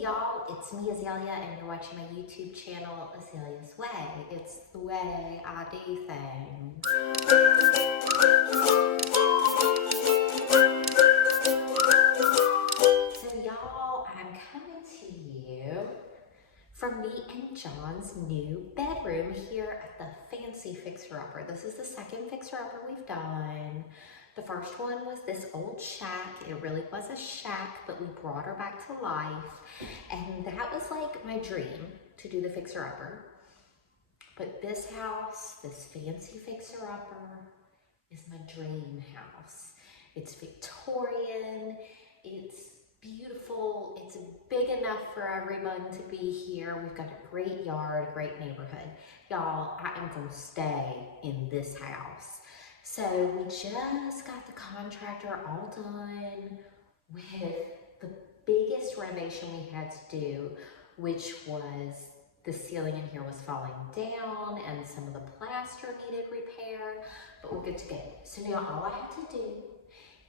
y'all, it's me Azalea and you're watching my YouTube channel, Azalea's Way. It's the way I do things. So y'all, I'm coming to you from me and John's new bedroom here at the Fancy Fixer Upper. This is the second Fixer Upper we've done. The first one was this old shack. It really was a shack, but we brought her back to life. And that was like my dream, to do the Fixer Upper. But this house, this Fancy Fixer Upper, is my dream house. It's Victorian, it's beautiful, it's big enough for everyone to be here. We've got a great yard, great neighborhood. Y'all, I am gonna stay in this house. So we just got the contractor all done with the biggest renovation we had to do, which was the ceiling in here was falling down and some of the plaster needed repair, but we're good to go. So now all I have to do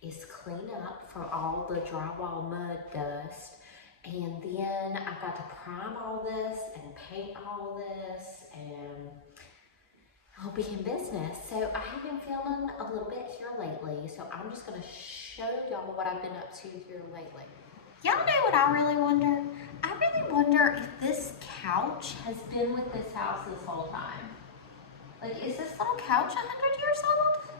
is clean up from all the drywall mud dust, and then I've got to prime all this and paint all this, and I'll be in business. So I have been filming a little bit here lately, so I'm just gonna show y'all what I've been up to here lately. Y'all know what I really wonder? I really wonder if this couch has been with this house this whole time. Like, is this little couch 100 years old?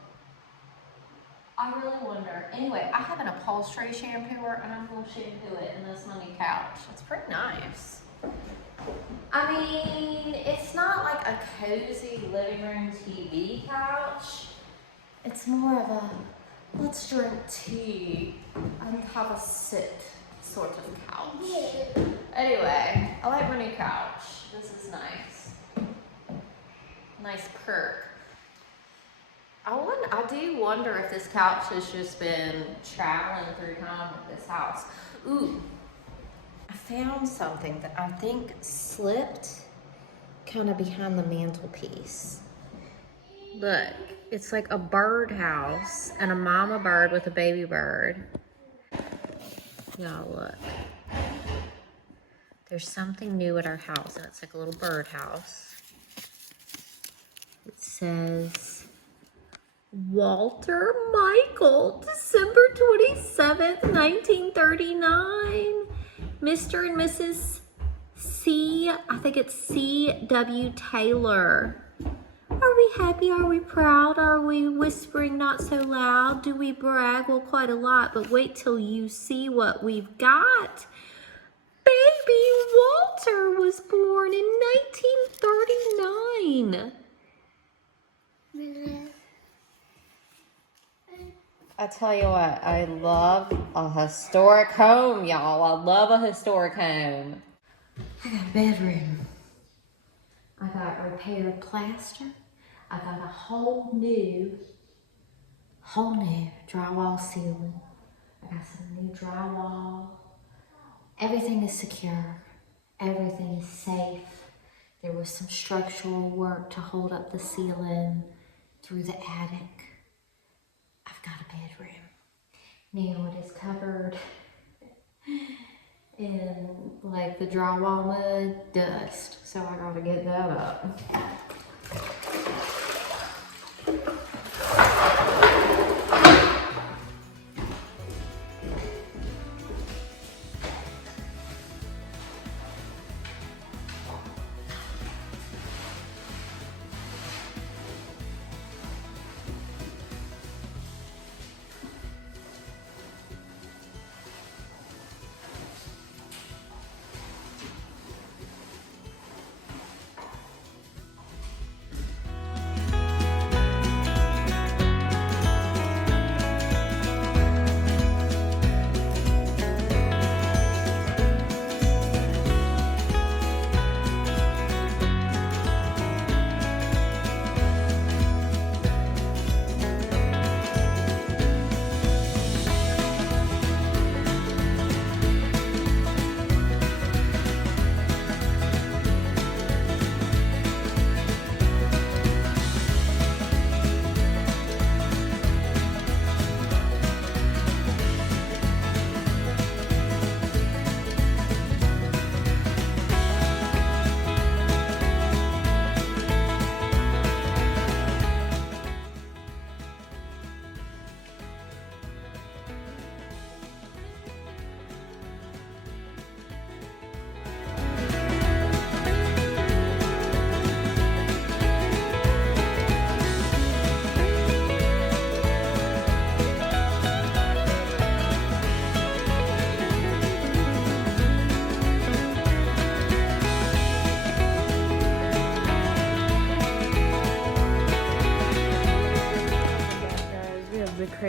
I really wonder. Anyway, I have an upholstery shampooer and I'm gonna shampoo it in this money couch. It's pretty nice. I mean, it's not like a cozy living room TV couch. It's more of a let's drink tea and have a sit sort of couch. Anyway, I like my new couch. This is nice. Nice perk. I do wonder if this couch has just been traveling through time with this house. Ooh, I found something that I think slipped kind of behind the mantelpiece. Look, it's like a birdhouse and a mama bird with a baby bird. Y'all look. There's something new at our house, and it's like a little birdhouse. It says, Walter Michael, December 27th, 1939. Mr. and Mrs. I think it's C.W. Taylor. Are we happy? Are we proud? Are we whispering not so loud? Do we brag? Well, quite a lot, but wait till you see what we've got. Baby Walter was born in 1939. I tell you what, I love a historic home, y'all. I love a historic home. I got a bedroom. I got repaired plaster. I got a whole new drywall ceiling. I got some new drywall. Everything is secure. Everything is safe. There was some structural work to hold up the ceiling through the attic. I've got a bedroom. Now it is covered in like the drywall mud dust, so I gotta get that up.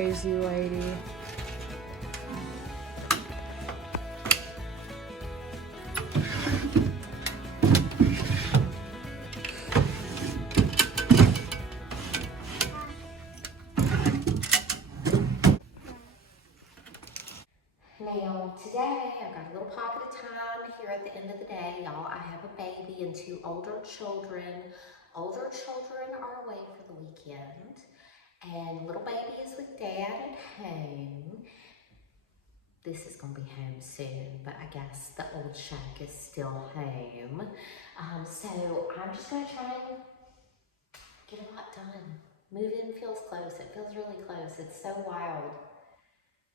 crazy lady. Now, today I've got a little pocket of time here at the end of the day, y'all. I have a baby and two older children. Older children are away for the weekend, and little baby is with dad at home. This is gonna be home soon, but I guess the old shack is still home. So I'm just gonna try and get a lot done. Move-in feels close. It feels really close. It's so wild.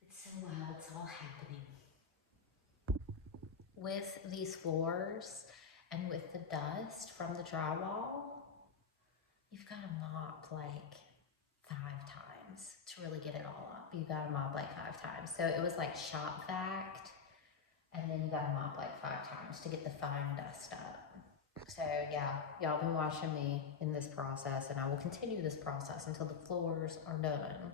It's so wild. It's all happening. With these floors and with the dust from the drywall, you've got to mop like 5 times to really get it all up. You got to mop like 5 times. So it was like shop vac, and then you got to mop like 5 times to get the fine dust up. So yeah, y'all been watching me in this process, and I will continue this process until the floors are done.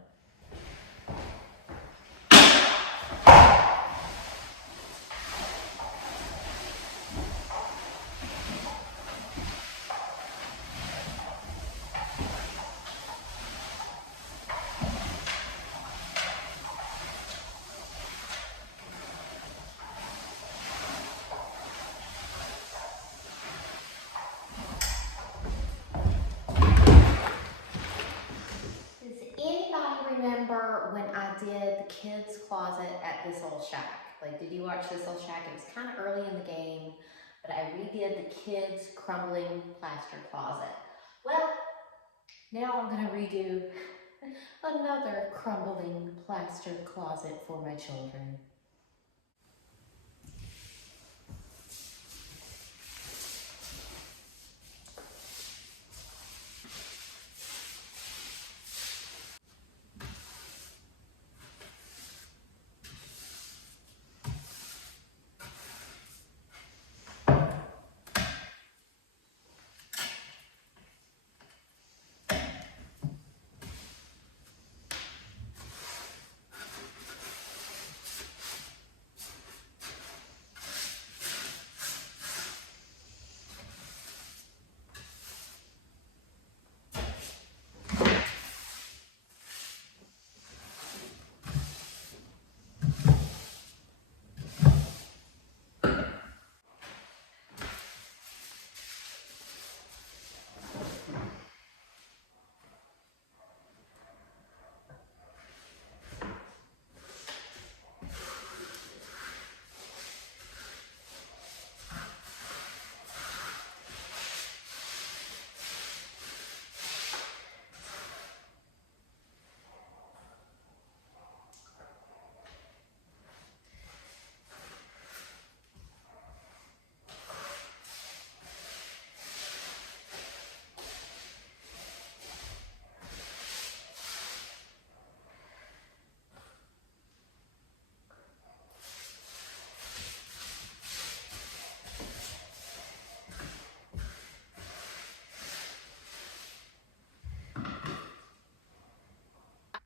Remember when I did the kids' closet at this old shack? Like, did you watch this old shack? It was kind of early in the game, but I redid the kids' crumbling plaster closet. Well, now I'm gonna redo another crumbling plaster closet for my children.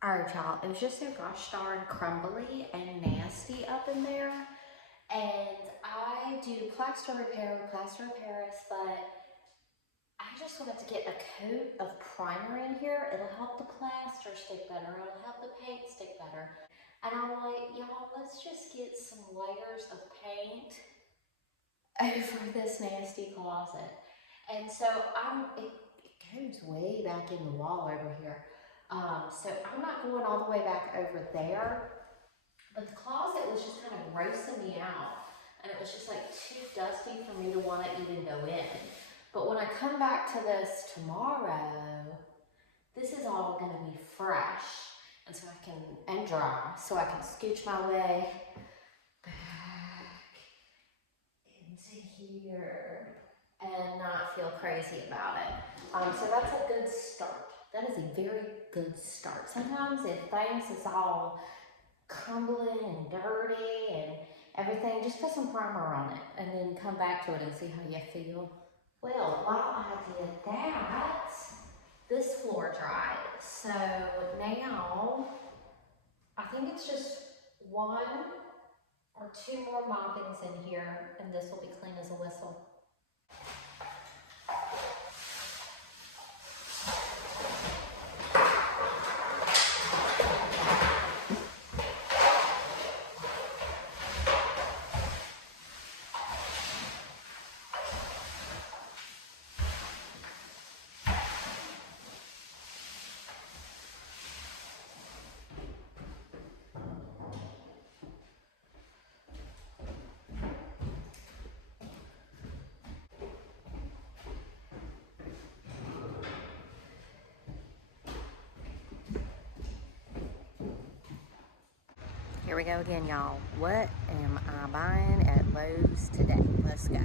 Alright, y'all, it was just so gosh darn crumbly and nasty up in there. And I do plaster repair with Plaster of Paris, but I just wanted to get a coat of primer in here. It'll help the plaster stick better. It'll help the paint stick better. And I'm like, y'all, let's just get some layers of paint over this nasty closet. And so it goes way back in the wall over here. So I'm not going all the way back over there, but the closet was just kind of grossing me out, and it was just like too dusty for me to want to even go in. But when I come back to this tomorrow, this is all going to be fresh, and so I can, and dry, so I can scooch my way back into here and not feel crazy about it. So that's a good start. That is a very good start. Sometimes if things is all crumbling and dirty and everything, just put some primer on it and then come back to it and see how you feel. Well, while I did that, this floor dried. So now I think it's just 1 or 2 more moppings in here, and this will be clean as a whistle. Here we go again, y'all. What am I buying at Lowe's today? Let's go.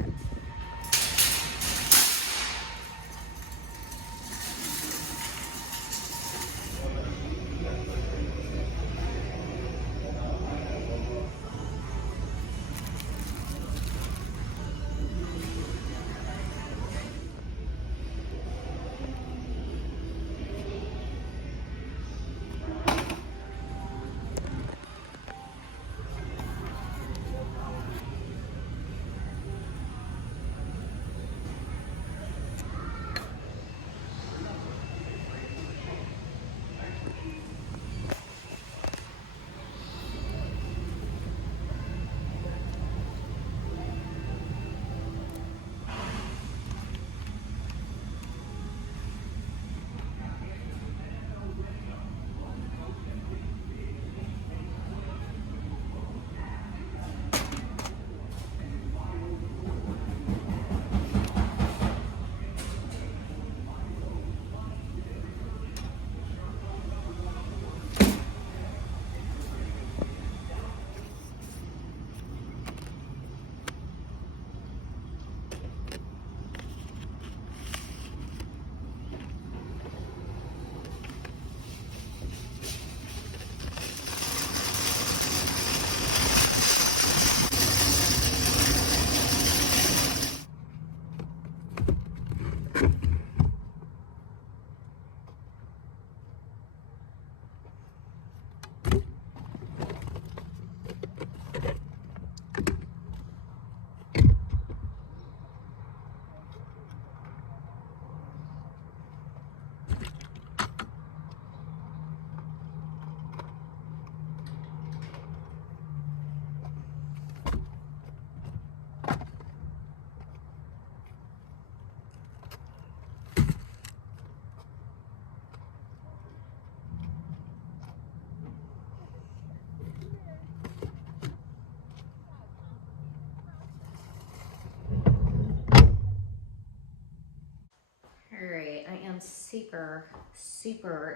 Alright, I am super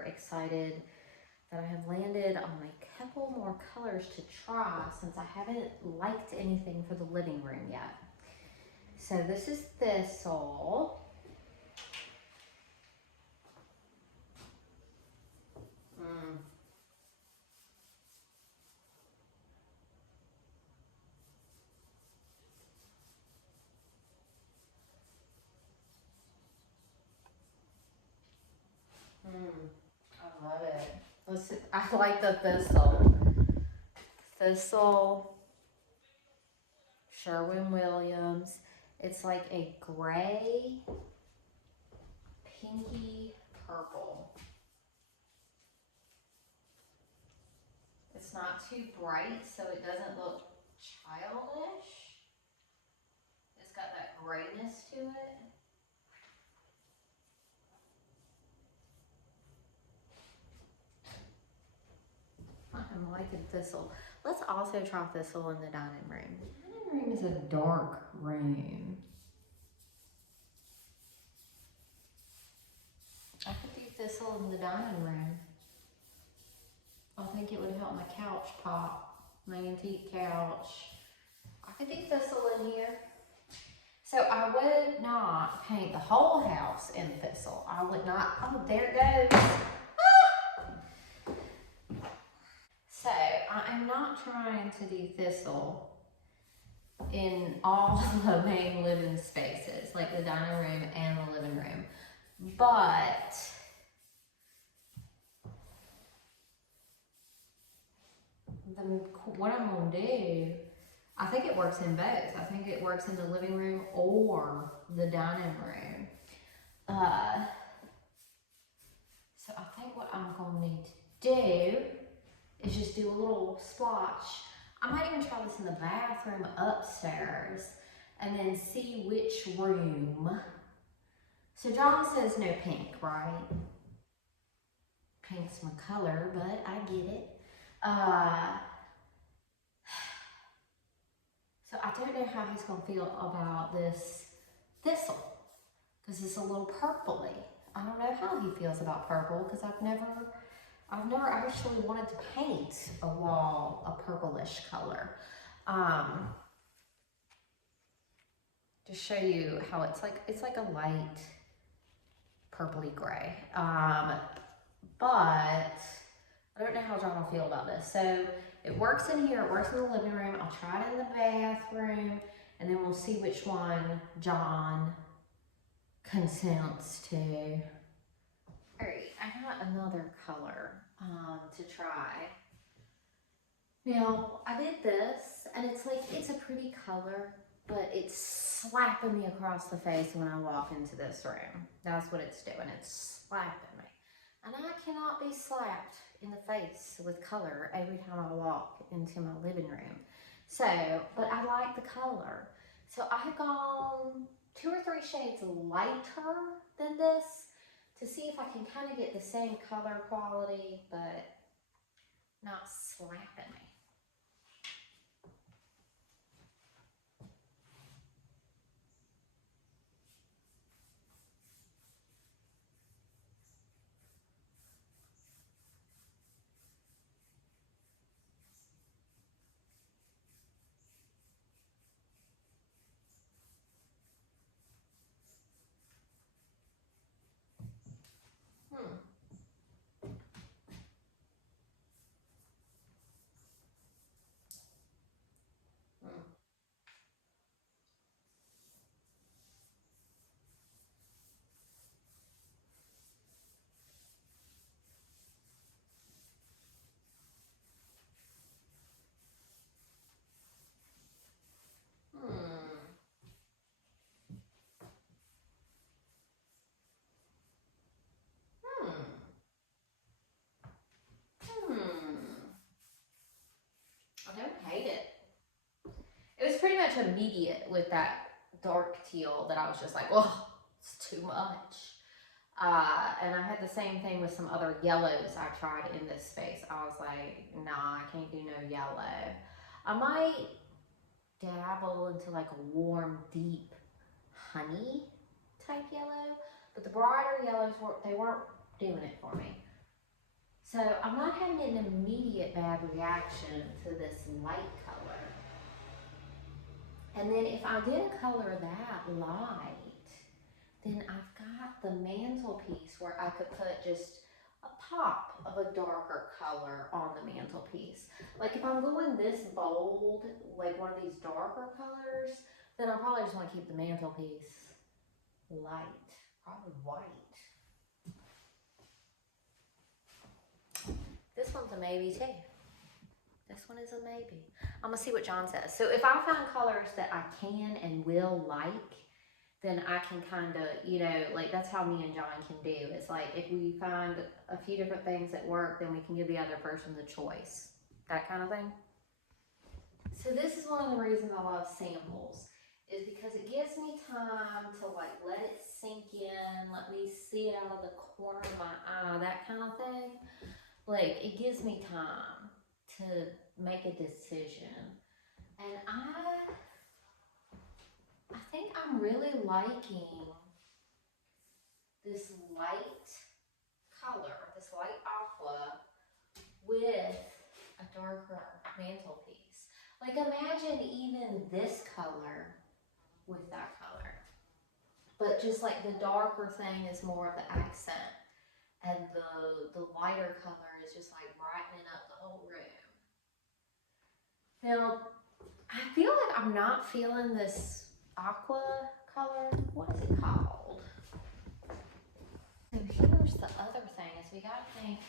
excited that I have landed on a couple more colors to try since I haven't liked anything for the living room yet. So this is Thistle. I love it. Listen, I like the Thistle. Thistle, Sherwin-Williams. It's like a gray, pinky purple. It's not too bright, so it doesn't look childish. It's got that grayness to it. I'm liking Thistle. Let's also try Thistle in the dining room. The dining room is a dark room. I could do Thistle in the dining room. I think it would help my couch pop, my antique couch. I could do Thistle in here. So I would not paint the whole house in Thistle. I would not, oh, there it goes. Ah! So I am not trying to do Thistle in all the main living spaces, like the dining room and the living room. But then what I'm gonna do, I think it works in both. I think it works in the living room or the dining room. So I think what I'm gonna need to do is just do a little splotch. I might even try this in the bathroom upstairs and then see which room. So John says no pink, right? Pink's my color, but I get it. So I don't know how he's gonna feel about this thistle, because it's a little purpley. I don't know how he feels about purple, because I've never actually wanted to paint a wall a purplish color. To show you how it's like a light purpley gray. But I don't know how John will feel about this. So it works in here, it works in the living room. I'll try it in the bathroom, and then we'll see which one John consents to. All right, I got another color to try. Now, I did this, and it's a pretty color, but it's slapping me across the face when I walk into this room. That's what it's doing, it's slapping me. And I cannot be slapped in the face with color every time I walk into my living room. So, but I like the color. So I've gone 2 or 3 shades lighter than this to see if I can kind of get the same color quality, but not slapping me. I don't hate it. It was pretty much immediate with that dark teal that I was just like, oh, it's too much. And I had the same thing with some other yellows I tried in this space. I was like, nah, I can't do no yellow. I might dabble into like a warm, deep honey type yellow, but the brighter yellows, they weren't doing it for me. So I'm not having an immediate bad reaction to this light color. And then if I did a color that light, then I've got the mantelpiece where I could put just a pop of a darker color on the mantelpiece. Like if I'm going this bold, like one of these darker colors, then I probably just want to keep the mantelpiece light, probably white. This one's a maybe too. This one is a maybe. I'm gonna see what John says. So if I find colors that I can and will like, then I can kind of, you know, like that's how me and John can do. It's like if we find a few different things that work, then we can give the other person the choice. That kind of thing. So this is one of the reasons I love samples, is because it gives me time to like let it sink in, let me see it out of the corner of my eye, that kind of thing. Like it gives me time to make a decision. And I think I'm really liking this light color, this light aqua with a darker mantelpiece. Like imagine even this color with that color. But just like the darker thing is more of the accent, and the lighter color is just like brightening up the whole room. Now, I feel like I'm not feeling this aqua color. What is it called? So here's the other thing is we gotta think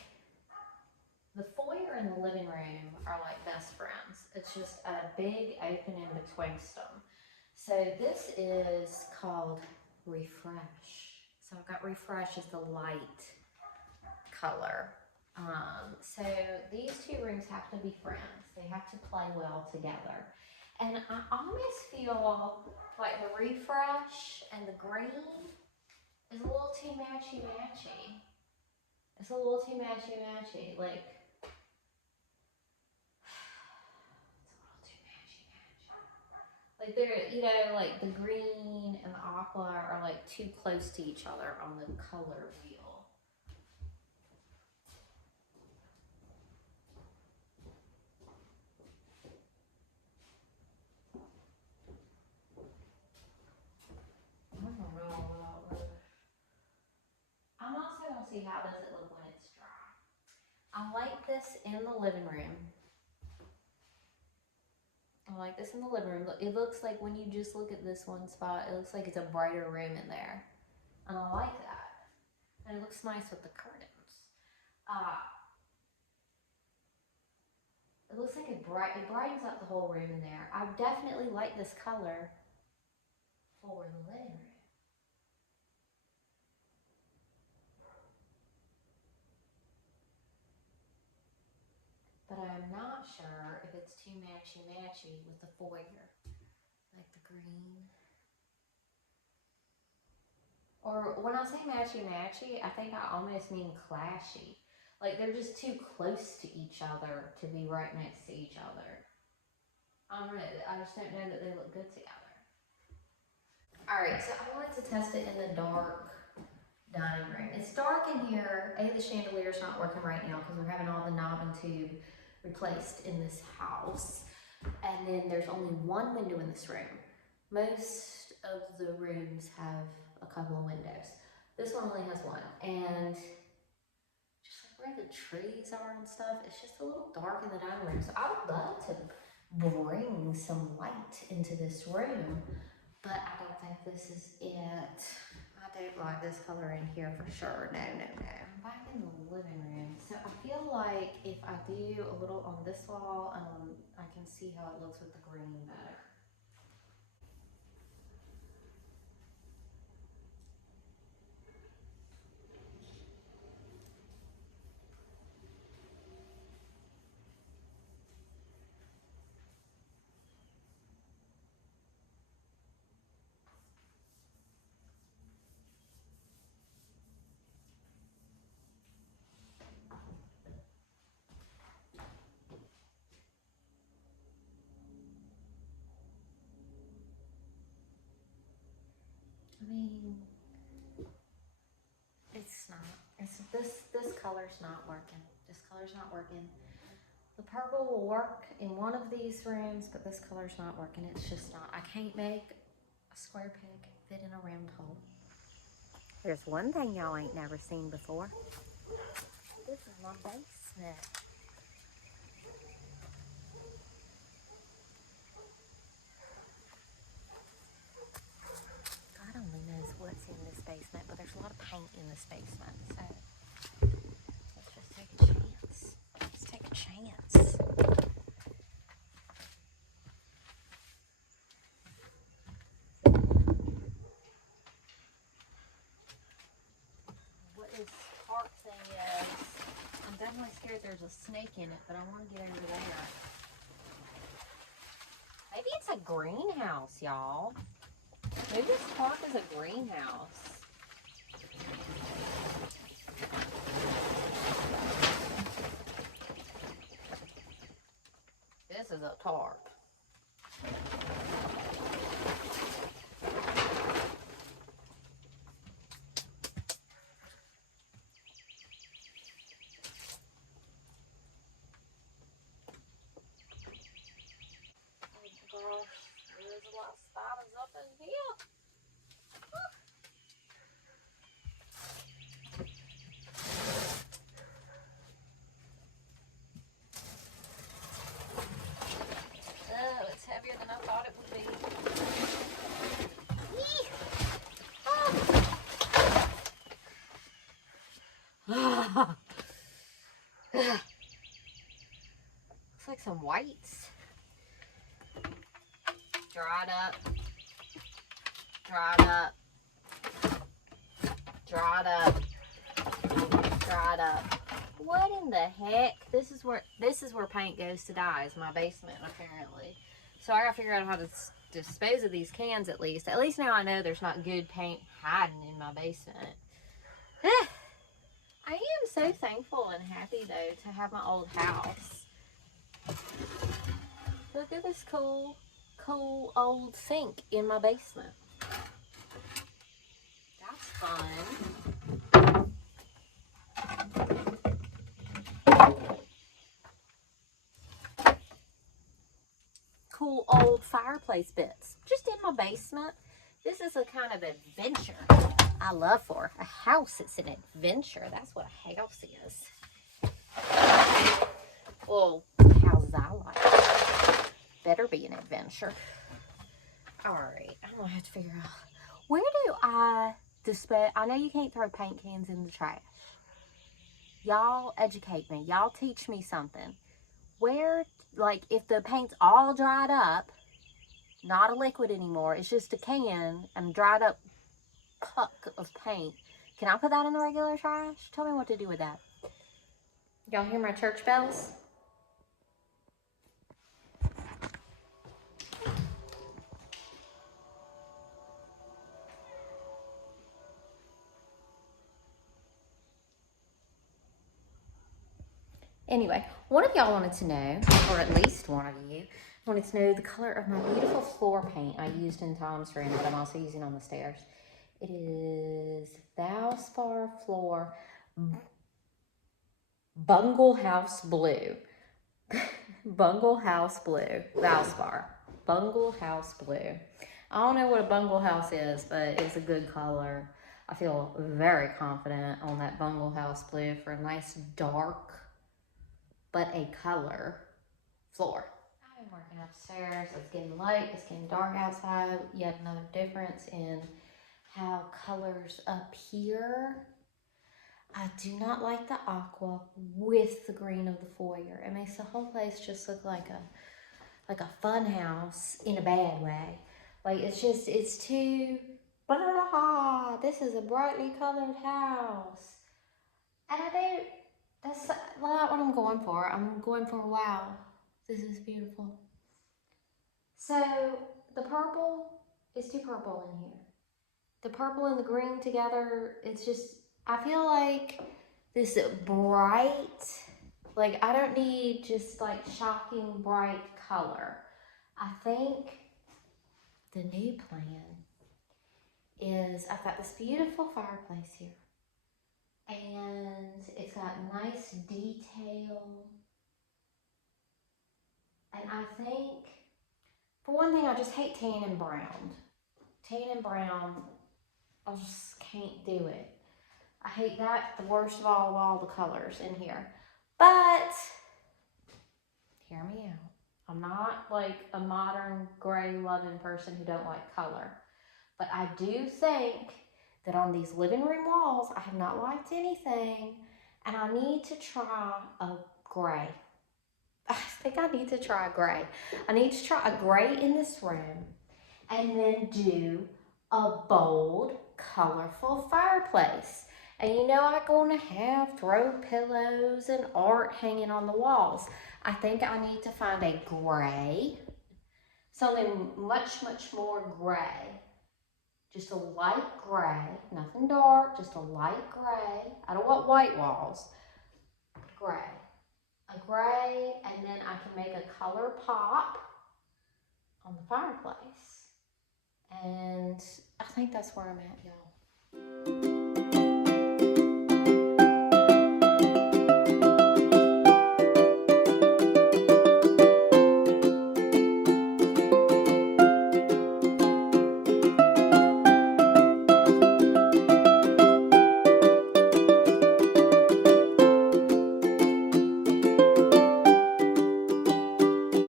The foyer and the living room are like best friends. It's just a big opening betwixt them. So this is called Refresh. So I've got Refresh as the light color. So these two rooms have to be friends. They have to play well together. And I almost feel like the Refresh and the green is a little too matchy-matchy. It's a little too matchy-matchy. Like, like they're, you know, like the green and the aqua are like too close to each other on the color wheel. I'm also going to see how does it look when it's dry. I like this in the living room. I like this in the living room. It looks like when you just look at this one spot, it looks like it's a brighter room in there. And I like that. And it looks nice with the curtains. It looks like it brightens up the whole room in there. I definitely like this color for the living room. But I'm not sure if it's too matchy-matchy with the foyer. Like the green. Or when I say matchy-matchy, I think I almost mean clashy. Like they're just too close to each other to be right next to each other. I don't know, I just don't know that they look good together. Alright, so I wanted to test it in the dark dining room. It's dark in here. The chandelier's not working right now because we're having all the knob and tube replaced in this house. And then there's only one window in this room. Most of the rooms have a couple of windows. This one only has one. And just like where the trees are and stuff, it's just a little dark in the dining room. So I would love to bring some light into this room, but I don't think this is it. I don't like this color in here for sure. No, no, no. Back in the living room. So I feel like if I do a little on this wall, I can see how it looks with the green better. I mean, it's not. This color's not working. This color's not working. The purple will work in one of these rooms, but this color's not working. It's just not. I can't make a square peg fit in a round hole. There's one thing y'all ain't never seen before. This is my basement. God only knows what's in this basement, but there's a lot of paint in this basement, so let's just take a chance. Let's take a chance. What this park thing is, I'm definitely scared there's a snake in it, but I want to get over there. Maybe it's a greenhouse, y'all. Maybe this park is a greenhouse. This is a tarp. Oh gosh, there's a lot of spiders up in here. Oh, it's heavier than I thought it would be. some whites. Dried up. Dried up. Dried up. Dried up. What in the heck? This is where paint goes to die, is my basement, apparently. So I gotta figure out how to dispose of these cans at least. At least now I know there's not good paint hiding in my basement. I am so thankful and happy though to have my old house. Look at this cool old sink in my basement. That's fun. Cool old fireplace bits just in my basement. This is a kind of adventure I love for a house. It's an adventure. That's what a house is. Well, houses I like better be an adventure. All right, I'm gonna have to figure out where do I dispose. I know you can't throw paint cans in the trash. Y'all educate me. Y'all teach me something. Where, like, if the paint's all dried up, not a liquid anymore, it's just a can and dried up puck of paint, can I put that in the regular trash? Tell me what to do with that. Y'all hear my church bells? Anyway, one of y'all wanted to know, or at least one of you, wanted to know the color of my beautiful floor paint I used in Tom's room, but I'm also using on the stairs. It is Valspar Floor Bungle House Blue. Bungle House Blue. Valspar. Bungle House Blue. I don't know what a bungle house is, but it's a good color. I feel very confident on that Bungle House Blue for a nice dark, but a color floor. I've been working upstairs. It's getting light. It's getting dark outside. Yet another difference in how colors appear. I do not like the aqua with the green of the foyer. It makes the whole place just look like a fun house in a bad way. Like it's too blah, blah, blah. This is a brightly colored house. And that's not what I'm going for. I'm going for, wow, this is beautiful. So the purple is too purple in here. The purple and the green together, it's just, I feel like this bright, like I don't need just like shocking bright color. I think the new plan is I've got this beautiful fireplace here. And it's got nice detail. And I think, for one thing, I just hate tan and brown. Tan and brown, I just can't do it. I hate that the worst of all the colors in here. But, hear me out. I'm not like a modern gray loving person who don't like color. But I do think that on these living room walls, I have not liked anything, and I need to try a gray. I think I need to try a gray. I need to try a gray in this room, and then do a bold, colorful fireplace. And you know I'm gonna have throw pillows and art hanging on the walls. I think I need to find a gray, something much, much more gray. Just a light gray, nothing dark, just a light gray. I don't want white walls, gray. A gray, and then I can make a color pop on the fireplace. And I think that's where I'm at, y'all.